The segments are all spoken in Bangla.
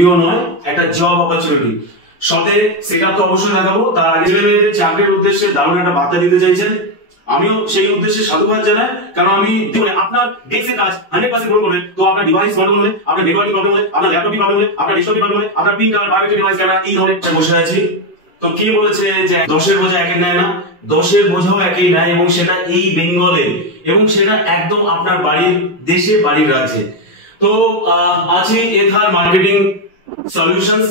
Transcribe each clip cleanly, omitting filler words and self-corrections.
নয় একটা জব অপরচুনিটি সাথে সেটা তো অবশ্যই দেখাবো। তার আগে মেয়েদের চাকরির উদ্দেশ্যে দারুণ একটা বার্তা দিতে চাইছেন, আমিও সেই উদ্দেশ্যে সাধুবাদ জানাই। কারণ আমি আপনার ডেস্কের কাজ 100% পূরণ করবেন, তো আপনার ডিভাইস প্রবলেম হলে, আপনার নেটওয়ার্কিং প্রবলেম হলে, আপনার ল্যাপটপে প্রবলেম হলে, আপনার ডেস্কটপে প্রবলেম হলে, আপনার প্রিন্টার বায়োমেট্রিক ডিভাইস ক্যামেরা এই ধরনের বসে আছি। তো কি বলেছে যে 10-এর বোঝা একের নেয় না, 10-এর বোঝাও একই নেয়, এবং সেটা এই বেঙ্গলে, এবং সেটা একদম আপনার বাড়ির দেশে, বাড়ির রাজ্যে। তো আছে এথার মার্কেটিং সলিউশনস।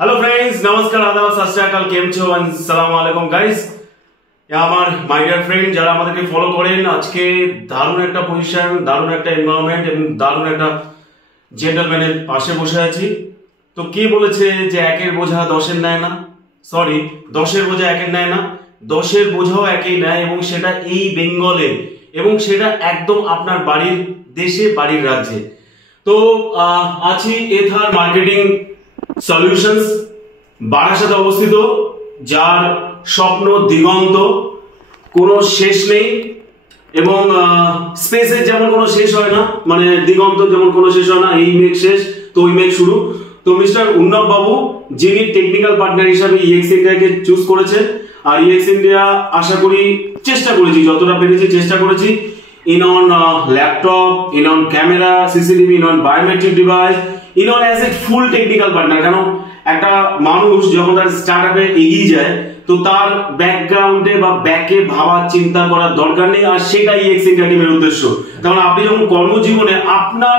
हेलो फ्रेंड्स, नमस्कार, आदाब, सत श्री अकाल, केम छो, अस्सलामु आलैकुम गाइस। আমার মাই ডিয়ার ফ্রেন্ড যারা আমাদেরকে ফলো করেন, আজকে দারুণ একটা পজিশন, দারুণ একটা এনভায়রনমেন্ট এবং দারুণ একটা জেন্টলম্যানের পাশে বসে আছি। তো কি বলেছে যে 1-এর বোঝা 10-এর নেয় না, সরি 10-এর বোঝা 1-এর নেয় না, 10-এর বোঝাও একই নেয়, এবং সেটা এই বেঙ্গলে, এবং সেটা একদম আপনার বাড়ির দেশে, বাড়ির রাজ্যে। তো আছি এথার মার্কেটিং সলিউশনস, বারাসাতে অবস্থিত, যার স্বপ্ন দিগন্ত, কোনো শেষ নেই, এবং স্পেসের যেমন কোনো শেষ হয় না, মানে দিগন্ত যেমন কোনো শেষ হয় না, এই মেঘ শেষ তো ওই মেঘ শুরু। তো মিস্টার উন্নব বাবু, যিনি টেকনিক্যাল পার্টনার হিসাবে ইএক্স ইন্ডিয়াকে চুজ করেছেন, আর ইএক্স ইন্ডিয়া আশা করি চেষ্টা করেছি, যতটা পেরেছি চেষ্টা করেছি, in on laptop, in on camera, CCTV, in on biometric device, in on as a full technical partner। কেন একটা মানুষ যখন তার স্টার্টআপে এগিয়ে যায়, তো তার ব্যাকগ্রাউন্ডে বা ব্যাকে ভাবার চিন্তা করার দরকার নেই, আর সেটাই ইএক্স ইন্ডিয়া টিমের উদ্দেশ্য। কারণ আপনি যখন কর্মজীবনে আপনার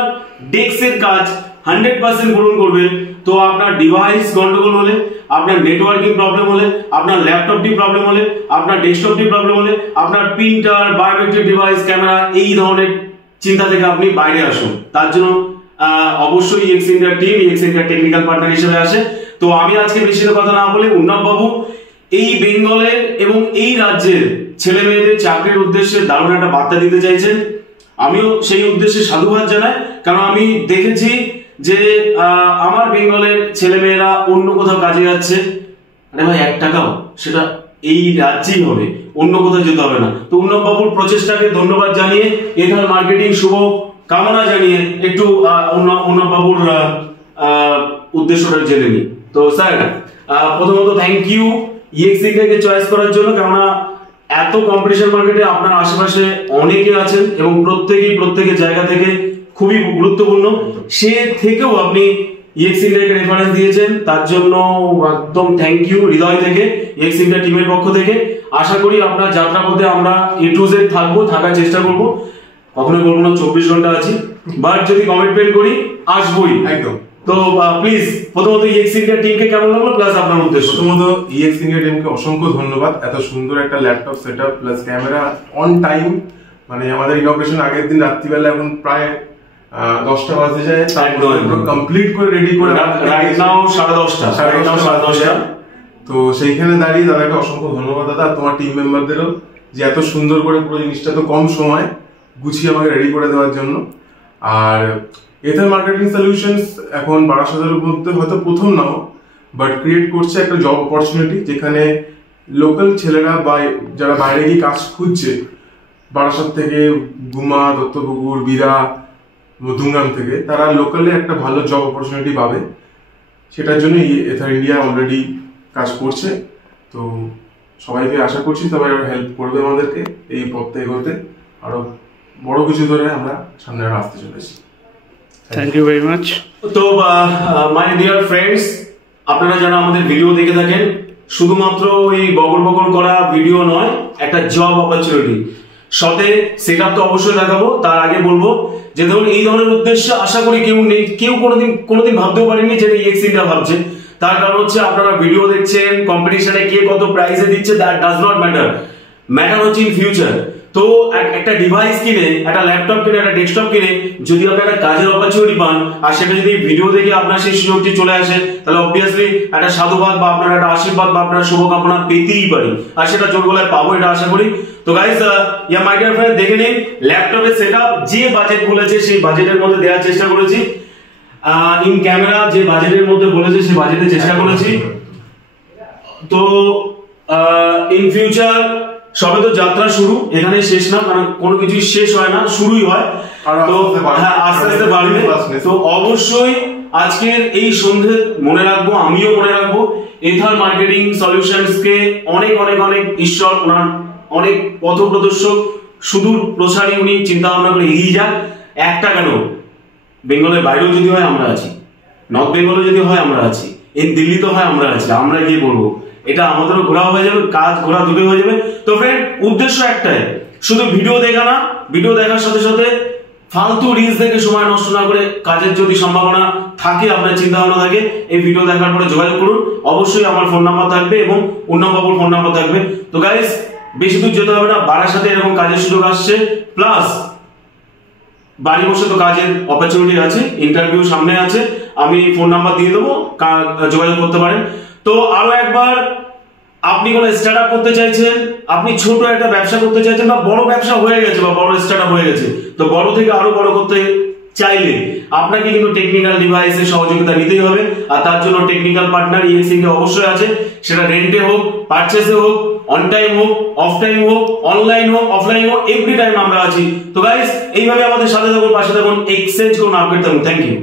ডেস্কের কাজ 100% পূরণ করবেন, তো আপনার ডিভাইস গন্ডগোল হলে, আপনার নেটওয়ার্কিং প্রবলেম হলে, আপনার ল্যাপটপটি প্রবলেম হলে, আপনার ডেস্কটপটি প্রবলেম হলে, আপনার প্রিন্টার, বায়োমেট্রিক ডিভাইস, ক্যামেরা এই ধরনের চিন্তা থেকে আপনি বাইরে আসুন। তার জন্য অবশ্যই EX India team, EX India technical partner হিসেবে আসে। তো আমি আজকে বেশি কথা না বলে, উন্নব বাবু এই বেঙ্গলের এবং এই রাজ্যের ছেলে মেয়েদের চাকরির উদ্দেশ্যে দারুণ একটা বার্তা দিতে চাইছেন, আমিও সেই উদ্দেশ্যে সাধুবাদ জানাই। কারণ আমি দেখেছি যে আমার বেঙ্গলের ছেলেমেয়েরা অন্য কোথাও কাজে যাচ্ছে, আরে ভাই 1 টাকাও সেটা এই রাজ্যেই হবে, অন্য কোথাও যেতে হবে না। তো উন্নব বাবুর প্রচেষ্টাকে ধন্যবাদ জানিয়ে, এথার মার্কেটিং শুভ কামনা জানিয়ে, একটু উন্নব বাবুর উদ্দেশ্যটা জেনে নিই। তো স্যার, প্রথমত থ্যাংক ইউ ইএক্স ইন্ডিয়াকে চয়েস করার জন্য, কেননা এত কম্পিটিশন মার্কেটে আপনার আশেপাশে অনেকে আছেন, এবং প্রত্যেকের জায়গা থেকে খুবই গুরুত্বপূর্ণ, সে থেকেও আপনি ইএক্স ইন্ডিয়াকে রেফারেন্স দিয়েছেন, তার জন্য একদম থ্যাংক ইউ হৃদয় থেকে, ইএক্স ইন্ডিয়া টিমের পক্ষ থেকে। আশা করি আপনার যাত্রা পথে আমরা A to Z থাকবো, থাকার চেষ্টা করবো, কখনো বলবো না 24 ঘন্টা আছি, বাট যদি কমিটমেন্ট করি আসবোই একদম। তো প্লিজ প্রথমত ইএক্স ইন্ডিয়া টিমকে কেমন লাগলো, প্লাস আপনার উদ্দেশ্য। প্রথমত ইএক্স ইন্ডিয়া টিমকে অসংখ্য ধন্যবাদ, এত সুন্দর একটা laptop setup plus camera on time, মানে আমাদের ইনগ্রেশন আগের দিন রাত্রিবেলা, এখন প্রায় 10টা বাজে যায়, কমপ্লিট করে রেডি করে রাইট নাও 10:30। তো সেইখানে দাঁড়িয়ে দাদাকে অসংখ্য ধন্যবাদ দাদা, তোমার টিম মেম্বারদেরও, যে এত সুন্দর করে পুরো জিনিসটা তো কম সময় গুছিয়ে আমাকে রেডি করে দেওয়ার জন্য। আর এথার মার্কেটিং সলিউশনস এখন বারাসাতের মধ্যে হয়তো প্রথম নাও, বাট ক্রিয়েট করছে একটা জব অপরচুনিটি, যেখানে লোকাল ছেলেরা বা যারা বাইরে গিয়ে কাজ খুঁজছে, বারাসাত থেকে, গুমা, দত্তপুকুর, বীরা, মধুমগ্রাম থেকে, তারা লোকালে একটা ভালো জব অপরচুনিটি পাবে। সেটার জন্য এথার ইন্ডিয়া অলরেডি কাজ করছে। তো সবাইকে আশা করছি সবাই হেল্প করবে আমাদেরকে এই পথে এগোতে, আরো বড় কিছু ধরে আমরা সামনে আসতে চলেছি। Thank you very much. তো মাই ডিয়ার ফ্রেন্ডস, আপনারা যারা আমাদের ভিডিও দেখে থাকেন, শুধুমাত্র ওই বগর করা ভিডিও নয়, একটা জব অপরচুনিটি সাথে সেটআপ তো অবশ্যই দেখাবো। তার আগে বলবো যে ধরুন এই ধরনের উদ্দেশ্য আশা করি কেউ কোনোদিন ভাবতেও পারেনি যেটা ইএক্স ইন্ডিয়া ভাবছে। তার কারণ হচ্ছে আপনারা ভিডিও দেখছেন, কম্পিটিশনে কে কত প্রাইসে দিচ্ছে, দ্যাট ডাজ নট ম্যাটার হচ্ছে ইন ফিউচার। তো একটা ডিভাইস কিনে, একটা ল্যাপটপ কিনে, একটা ডেস্কটপ কিনে যদি আপনি একটা কাজের অপরচুনিটি পান, আর সেটা যদি ভিডিও দেখে আপনার সেই সুযোগটি চলে আসে, তাহলে অবভিয়াসলি একটা সাধুবাদ বা আপনার একটা আশীর্বাদ বা আপনার শুভকামনা পেতেই পারি, আর সেটা জোর গলায় পাবো এটা আশা করি। তো গাইস, মাই ডিয়ার ফ্রেন্ড, দেখে নিন ল্যাপটপের সেটআপ, যে বাজেট বলেছে সেই বাজেটের মধ্যে দেওয়ার চেষ্টা করেছি, ইন ক্যামেরা যে বাজেটের মধ্যে বলেছে সেই বাজেটে চেষ্টা করেছি। তো ইন ফিউচার সবে তো যাত্রা শুরু, এখানে শেষ না, কারণ কোনো কিছুই শেষ হয় না, শুরুই হয়। তো হ্যাঁ আস্তে আস্তে বাড়বে। তো অবশ্যই আজকের এই সন্ধ্যে মনে রাখবো, আমিও মনে রাখবো, এথার মার্কেটিং সলিউশনস কে অনেক অনেক অনেক ঈশ্বর, ওনার অনেক পথপ্রদর্শক, সুদূর প্রসারী উনি চিন্তা ভাবনা করে এগিয়ে যান। একটা কেন, বেঙ্গলের বাইরেও যদি হয় আমরা আছি, নর্থ বেঙ্গলে যদি হয় আমরা আছি, এই দিল্লিতে হয় আমরা আছি, আমরা গিয়ে বলবো, এটা আমাদেরও ঘোরা হয়ে যাবে, কাজ ঘোরা দুটো হয়ে যাবে। তো ফ্রেন্ড, উদ্দেশ্য একটাই, শুধু ভিডিও দেখা না, ভিডিও দেখার সাথে সাথে ফালতু রিলস দেখে সময় নষ্ট না করে কাজের যদি সম্ভাবনা থাকে, আপনার চিন্তা ভাবনা থাকে, এই ভিডিও দেখার পরে যোগাযোগ করুন। অবশ্যই আমার ফোন নাম্বার থাকবে এবং অন্য বাবুর ফোন নাম্বার থাকবে। তো গাইস, বেশি দূর যেতে হবে না, বারাসাতে এরকম কাজের সুযোগ আসছে, প্লাস বাড়ি বসে তো কাজের অপরচুনিটি আছে, ইন্টারভিউ সামনে আছে, আমি ফোন নাম্বার দিয়ে দেবো, যোগাযোগ করতে পারেন। তো আরো একবার, আপনি কোনো স্টার্ট করতে চাইছেন, আপনি ছোট একটা ব্যবসা করতে চাইছেন, বা বড় ব্যবসা হয়ে গেছে বা বড় স্টার্ট হয়ে গেছে, তো বড় থেকে আরো বড় করতে চাইলে আপনাকে কিন্তু টেকনিক্যাল ডিভাইসের সহযোগিতা নিতেই হবে। আর তার জন্য টেকনিক্যাল পার্টনার ইএসসি কে অবশ্যই আছে, সেটা রেন্টে হোক, পারচেসে হোক, অন টাইম হোক, অফ টাইম হোক, অনলাইন হোক, অফলাইন হোক, এভরি টাইম আমরা আছি। তো গাইস, এইভাবে আমাদের সাথে থাকুন, পাশে থাকুন, এক্সচেঞ্জ করুন, আপডেট থাকুন। Thank you.